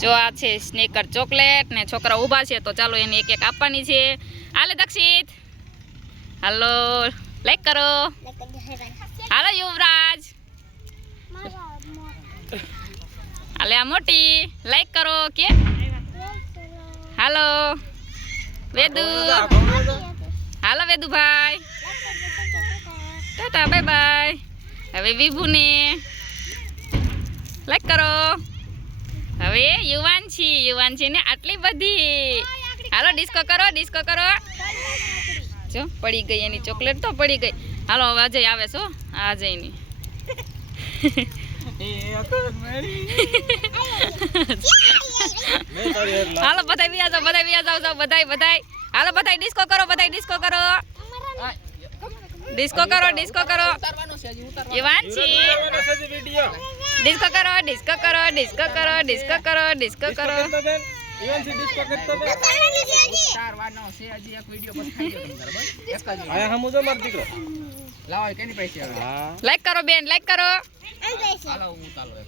જો આ છે સ્નેકર ચોકલેટ ને છોકરા ઊભા છે તો ચાલો એને એક એક આપવાની છે. હાલે દક્ષિત, હાલો લાઈક કરો. હાલો યુવરાજ, હાલે આ મોટી લાઈક કરો કે. હાલો વેદુ, હાલો વેદુભાઈ, ટાટા બાય બાય. હવે વિભુને લાઈક કરો. હવે યુવાન ને આટલી બધી. હાલો ડિસ્કો કરો, ડિસ્કો કરો. જો પડી ગઈ એની ચોકલેટ તો પડી ગઈ. હાલો હવે અજય આવે છો, આ અજયની. હાલો બધાય બી જાવ, બધાય જાવ, બધાય. હાલો બધાય ડિસ્કો કરો, બધાય ડિસ્કો કરો. ડિસ્કો કરો, ડિસ્કો કરો. યુવાનજી ડિસ્કો કરો, ડિસ્કો કરો, ડિસ્કો કરો, ડિસ્કો કરો, ડિસ્કો કરો. યુવાનજી ડિસ્કો કરતો તો ઉતારવાનો છે. હજી એક વિડિયો પછી ખાઈ ગયો તમે બરાબર. એક જ આયા હમુ જો માર દીકરો લાવો કેની પૈસા. હા લાઈક કરો બેન, લાઈક કરો. હાલો હું ચાલો.